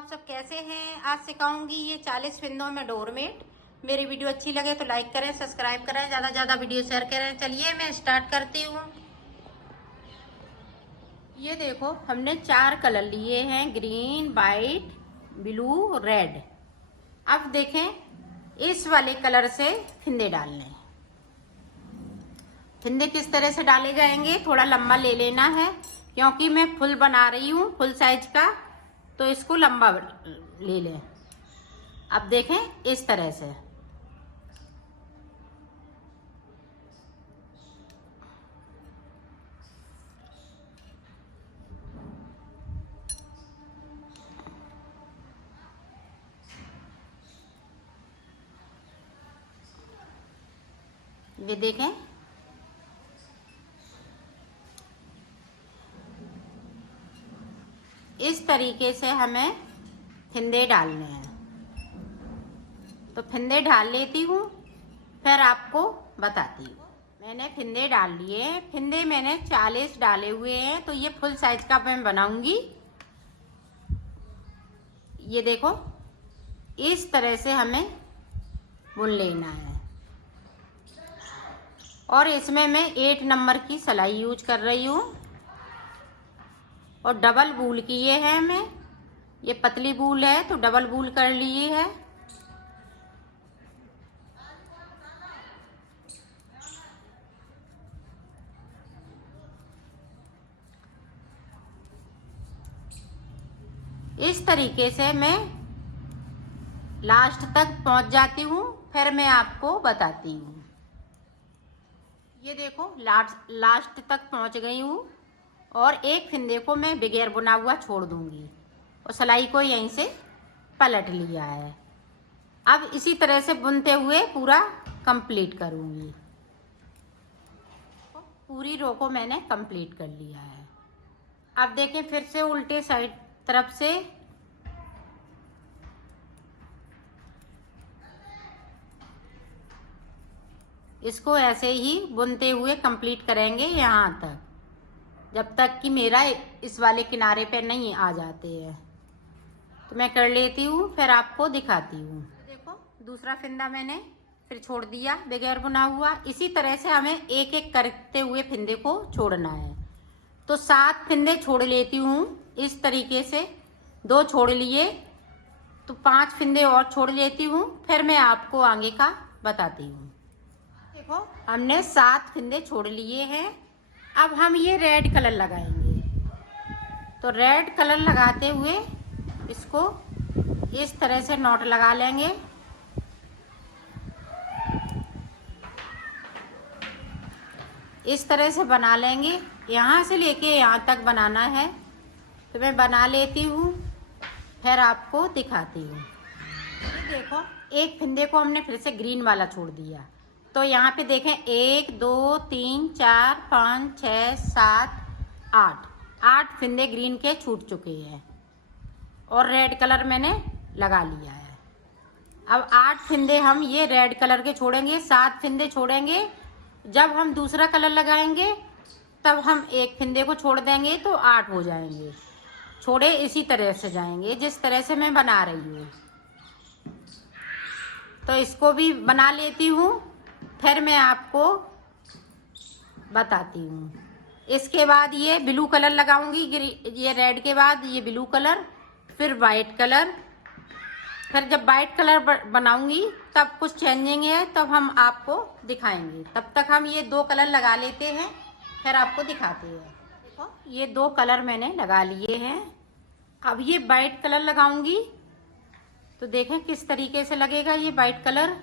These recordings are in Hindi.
आप सब कैसे हैं। आज सिखाऊंगी ये 40 फिंदों में डोरमेट। मेरी वीडियो अच्छी लगे तो लाइक करें, सब्सक्राइब करें, ज़्यादा से ज़्यादा वीडियो शेयर करें। चलिए मैं स्टार्ट करती हूँ। ये देखो हमने 4 कलर लिए हैं, ग्रीन, वाइट, ब्लू, रेड। अब देखें इस वाले कलर से फिंदे डालने हैं। फिंदे किस तरह से डाले जाएंगे, थोड़ा लंबा ले लेना है क्योंकि मैं फुल बना रही हूँ, फुल साइज का, तो इसको लंबा ले लें। अब देखें इस तरह से ये देखें। इस तरीके से हमें फिंदे डालने हैं। तो फिंदे डाल लेती हूँ, फिर आपको बताती हूँ। मैंने फिंदे डाल लिए हैं। फिंदे मैंने 40 डाले हुए हैं, तो ये फुल साइज का मैं बनाऊंगी। ये देखो इस तरह से हमें बुन लेना है। और इसमें मैं 8 नंबर की सिलाई यूज कर रही हूँ और डबल बूल किए हैं। मैं ये पतली बूल है तो डबल बूल कर लिए है। इस तरीके से मैं लास्ट तक पहुंच जाती हूँ, फिर मैं आपको बताती हूँ। ये देखो लास्ट तक पहुंच गई हूँ और एक फिंदे को मैं बगैर बुना हुआ छोड़ दूंगी और सिलाई को यहीं से पलट लिया है। अब इसी तरह से बुनते हुए पूरा कंप्लीट करूंगी। पूरी रो को मैंने कंप्लीट कर लिया है। अब देखें फिर से उल्टे साइड तरफ से इसको ऐसे ही बुनते हुए कंप्लीट करेंगे यहाँ तक, जब तक कि मेरा इस वाले किनारे पे नहीं आ जाते हैं। तो मैं कर लेती हूँ, फिर आपको दिखाती हूँ। देखो दूसरा फिंदा मैंने फिर छोड़ दिया बगैर बुना हुआ। इसी तरह से हमें एक एक करते हुए फिंदे को छोड़ना है। तो 7 फिंदे छोड़ लेती हूँ इस तरीके से। 2 छोड़ लिए तो 5 फिंदे और छोड़ लेती हूँ, फिर मैं आपको आगे का बताती हूँ। देखो हमने 7 फिंदे छोड़ लिए हैं। अब हम ये रेड कलर लगाएंगे। तो रेड कलर लगाते हुए इसको इस तरह से नॉट लगा लेंगे। इस तरह से बना लेंगे, यहाँ से लेके यहाँ तक बनाना है। तो मैं बना लेती हूँ, फिर आपको दिखाती हूँ। देखो एक फिंदे को हमने फिर से ग्रीन वाला छोड़ दिया। तो यहाँ पे देखें 1 2 3 4 5 6 7 8 फिंदे ग्रीन के छूट चुके हैं और रेड कलर मैंने लगा लिया है। अब 8 फिंदे हम ये रेड कलर के छोड़ेंगे, 7 फिंदे छोड़ेंगे। जब हम दूसरा कलर लगाएंगे तब हम एक फिंदे को छोड़ देंगे तो 8 हो जाएंगे। छोड़े इसी तरह से जाएंगे जिस तरह से मैं बना रही हूँ। तो इसको भी बना लेती हूँ, फिर मैं आपको बताती हूँ। इसके बाद ये ब्लू कलर लगाऊंगी, ये रेड के बाद ये ब्लू कलर, फिर वाइट कलर। फिर जब वाइट कलर बनाऊंगी तब कुछ चेंजिंग है, तब हम आपको दिखाएंगे। तब तक हम ये 2 कलर लगा लेते हैं, फिर आपको दिखाते हैं। देखो ये 2 कलर मैंने लगा लिए हैं। अब ये वाइट कलर लगाऊंगी तो देखें किस तरीके से लगेगा ये वाइट कलर।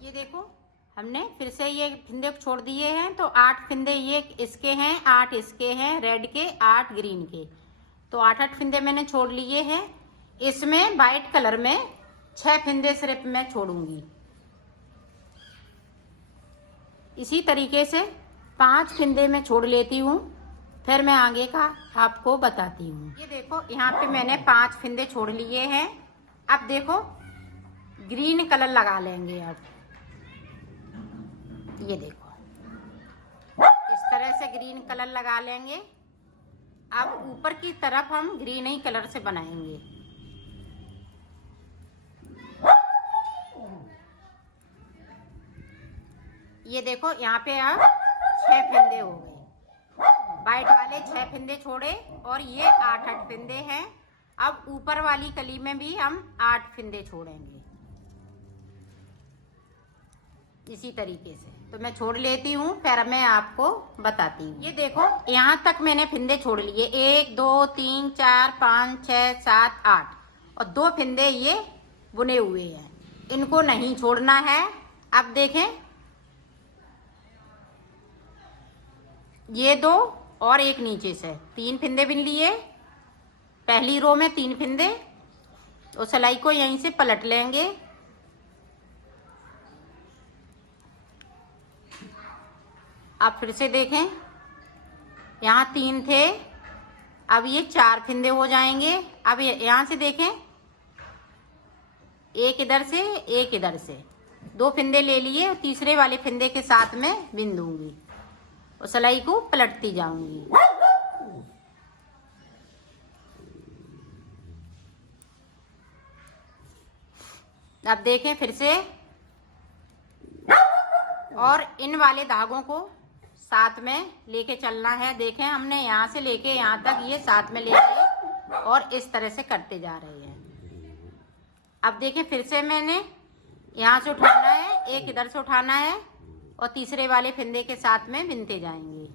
ये देखो हमने फिर से ये फिंदे छोड़ दिए हैं। तो 8 फिंदे ये इसके हैं, 8 इसके हैं रेड के, 8 ग्रीन के। तो 8 फिंदे मैंने छोड़ लिए हैं। इसमें वाइट कलर में 6 फिंदे सिर्फ मैं छोड़ूंगी। इसी तरीके से 5 फिंदे मैं छोड़ लेती हूँ, फिर मैं आगे का आपको बताती हूँ। ये देखो यहाँ पे मैंने 5 फिंदे छोड़ लिए हैं। अब देखो ग्रीन कलर लगा लेंगे। अब ये देखो इस तरह से ग्रीन कलर लगा लेंगे। अब ऊपर की तरफ हम ग्रीन ही कलर से बनाएंगे। ये देखो यहाँ पे अब 6 फिंदे हो गए। वाइट वाले 6 फिंदे छोड़े और ये 8 फिंदे हैं। अब ऊपर वाली कली में भी हम 8 फिंदे छोड़ेंगे इसी तरीके से। तो मैं छोड़ लेती हूँ, फिर मैं आपको बताती हूँ। ये देखो यहाँ तक मैंने फिंदे छोड़ लिए, 1 2 3 4 5 6 7 8 और 2 फिंदे ये बुने हुए हैं, इनको नहीं छोड़ना है। अब देखें ये 2 और एक नीचे से 3 फिंदे बिन लिए। पहली रो में 3 फिंदे, तो सिलाई को यहीं से पलट लेंगे। अब फिर से देखें यहाँ 3 थे, अब ये 4 फिंदे हो जाएंगे। अब यहाँ से देखें एक इधर से एक इधर से 2 फिंदे ले लिए और तीसरे वाले फिंदे के साथ में बिन दूंगी और सिलाई को पलटती जाऊंगी। अब देखें फिर से, और इन वाले धागों को साथ में लेके चलना है। देखें हमने यहाँ से लेके यहाँ तक ये साथ में ले लिए और इस तरह से करते जा रहे हैं। अब देखें फिर से मैंने यहाँ से उठाना है, एक इधर से उठाना है और तीसरे वाले फिंदे के साथ में बिनते जाएंगे।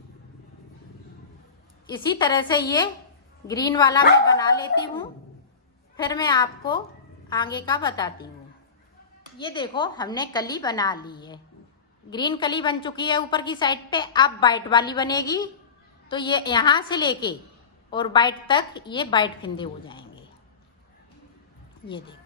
इसी तरह से ये ग्रीन वाला मैं बना लेती हूँ, फिर मैं आपको आगे का बताती हूँ। ये देखो हमने कली बना ली है, ग्रीन कली बन चुकी है ऊपर की साइड पे। अब वाइट वाली बनेगी, तो ये यहाँ से लेके और वाइट तक ये वाइट फिंदे हो जाएंगे। ये देखो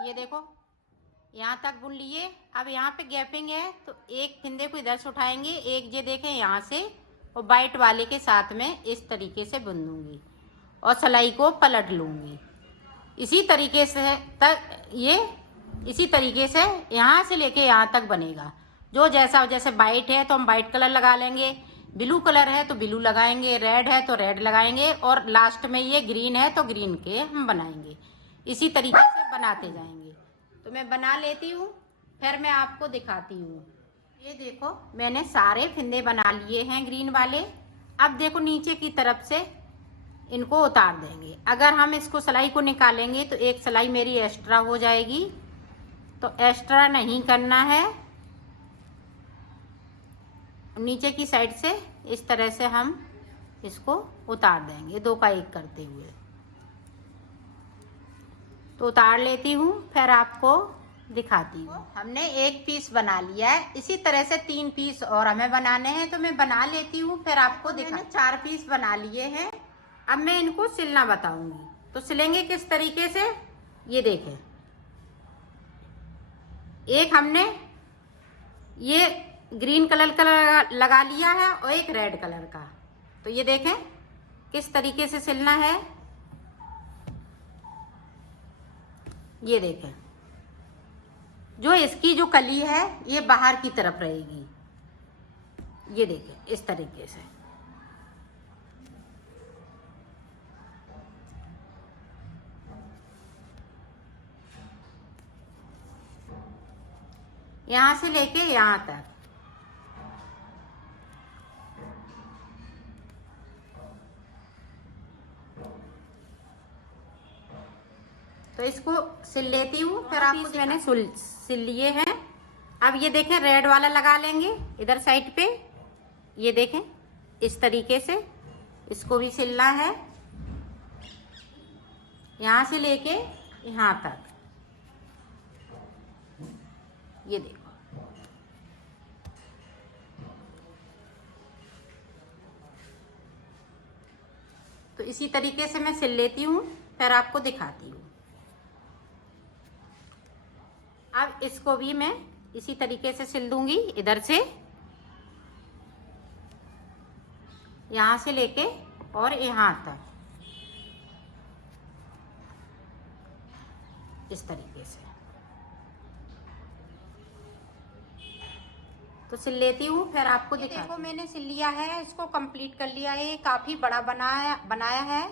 ये देखो यहाँ तक बुन लिए। अब यहाँ पे गैपिंग है, तो एक फिंदे को इधर से उठाएंगे, एक ये देखें यहाँ से, और वाइट वाले के साथ में इस तरीके से बुन दूंगी और सिलाई को पलट लूंगी। इसी तरीके से तक ये इसी तरीके से यहाँ से लेके यहाँ तक बनेगा। जो जैसा, जैसे वाइट है तो हम वाइट कलर लगा लेंगे, ब्लू कलर है तो ब्लू लगाएंगे, रेड है तो रेड लगाएंगे, और लास्ट में ये ग्रीन है तो ग्रीन के हम बनाएंगे। इसी तरीके से बनाते जाएंगे। तो मैं बना लेती हूँ, फिर मैं आपको दिखाती हूँ। ये देखो मैंने सारे फिंदे बना लिए हैं ग्रीन वाले। अब देखो नीचे की तरफ से इनको उतार देंगे। अगर हम इसको सिलाई को निकालेंगे तो एक सिलाई मेरी एक्स्ट्रा हो जाएगी, तो एक्स्ट्रा नहीं करना है। नीचे की साइड से इस तरह से हम इसको उतार देंगे, 2 का 1 करते हुए। तो उतार लेती हूँ, फिर आपको दिखाती हूँ। हमने 1 पीस बना लिया है, इसी तरह से 3 पीस और हमें बनाने हैं, तो मैं बना लेती हूँ, फिर आपको मैंने 4 पीस बना लिए हैं। अब मैं इनको सिलना बताऊंगी। तो सिलेंगे किस तरीके से, ये देखें। एक हमने ये ग्रीन कलर का लगा लिया है और एक रेड कलर का। तो ये देखें किस तरीके से सिलना है। ये देखें, जो इसकी जो कली है ये बाहर की तरफ रहेगी। ये देखें इस तरीके से। यहाँ से लेके यहाँ तक। तो इसको सिल लेती हूँ, फिर आपको मैंने सिल लिए हैं। अब ये देखें रेड वाला लगा लेंगे इधर साइड पे। ये देखें इस तरीके से इसको भी सिलना है, यहाँ से लेके यहाँ तक। ये देखो इसी तरीके से मैं सिल लेती हूँ, फिर आपको दिखाती हूँ। अब इसको भी मैं इसी तरीके से सिल दूंगी, इधर से यहाँ से लेके और यहाँ तक, इस तरीके से तो सिल लेती हूँ, फिर आपको दिखा। देखो मैंने सिल लिया है, इसको कंप्लीट कर लिया है। काफ़ी बड़ा बनाया है